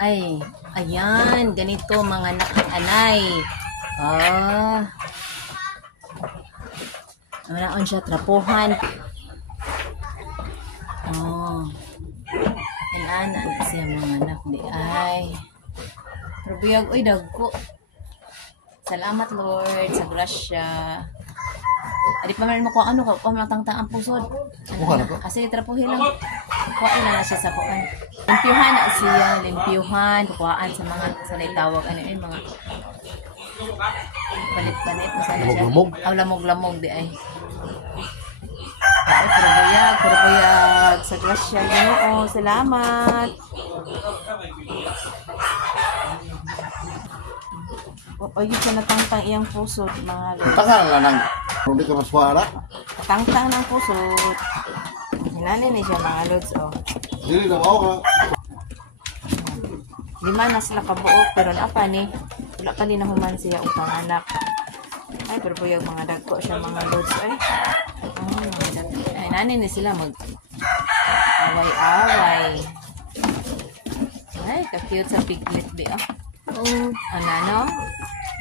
Ay, ayan, ganito mga anay. Ah, naman siya trapuhan. Oh, ana siya mga anak di ay. Probiyag, oy, dagko. Salamat Lord sa grasya. Adi pa man mo ko ano ka, pamatangtang ang pusod. Kasi trapuhin lang. Kuhain na siya sa kuan. Limpyuhan na siya, limpyuhan, kuhaan sa mga sa tawag ano yung mga palit-palit mo sana siya. Aw lamog-lamog di ay. Ay, purubuyag sa grasya Ginoo. Salamat. Pagpagin siya natangtang iyang puso, mga Lord. Takal na nang hindi ka maswara. Natangtang ng puso. Hinali ni siya mga Lords, oh. Dili na ako ka. Lima na sila kabuo, pero napa ni, wala pa din nahuman siya upang anak. Ay, pero po yung mga dagko siya mga Lords, ay. Ay, nani ni sila mag away-away. Ay, ka-cute sa piglet, di, ah. Oh, ano?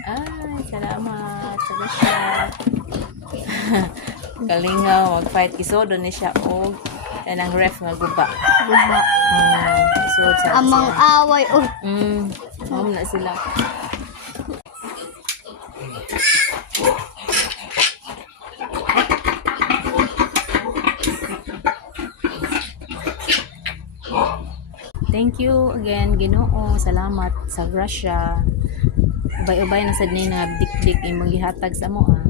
Ay, salamat. Salamat siya. Galingaw, mag-fight. Isodo ni siya, oh. Yan ang ref nga guba. Guba. Isod sa Amang away. Oh. Na sila. Thank you again, Ginoo. Salamat sa grasya. Ubay-ubay na sad ni nga dik-dik imong gihatag sa mo, ah.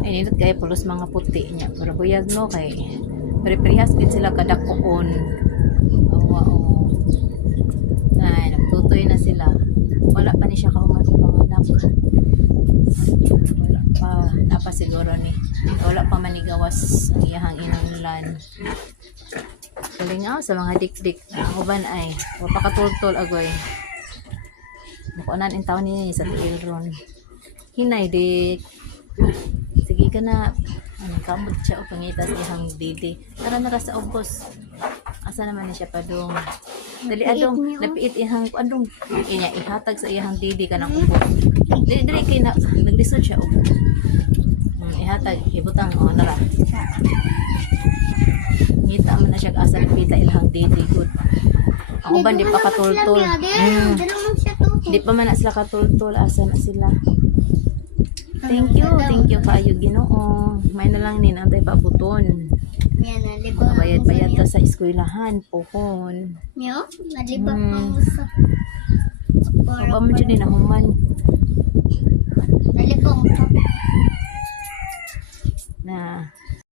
Ay nindot kay pulos mga puti niya. Pero buyag no kay pare-parehas din sila kadakoon. Oo. Ay, nagtutoy na sila. Wala pa ni siya kahuman upang anak. Wala pa. Napa siguro ni. Wala pa manigawas ang iyahang inulan. Kalingaw sa mga dik-dik. Ang uban ay wapakatultol agoy. Mukunan in taon niya sa Tilron. Hinay dik. Sige ka na. Kamot siya o pangita sa ihang didi. Tara na sa ubos. Asa naman ni siya padung. Dali adong napiit ihang adong. Inya ihatag sa ihang didi ka ng ubos. Dili kay na naglisod siya ubos. Ihatag ibutang o nara. Ngita man na siya asa napita ilhang didi good. Ang uban di pa katultol. Di pa man na sila katultol. Asa na sila. Thank you kaayo Ginoo. May na lang ni natay pabuton. Yan, nalibang Bayad-bayad ka sa eskwelahan, pohon. Nyo, nalibang ako sa... Aba mo dyan din nahuman.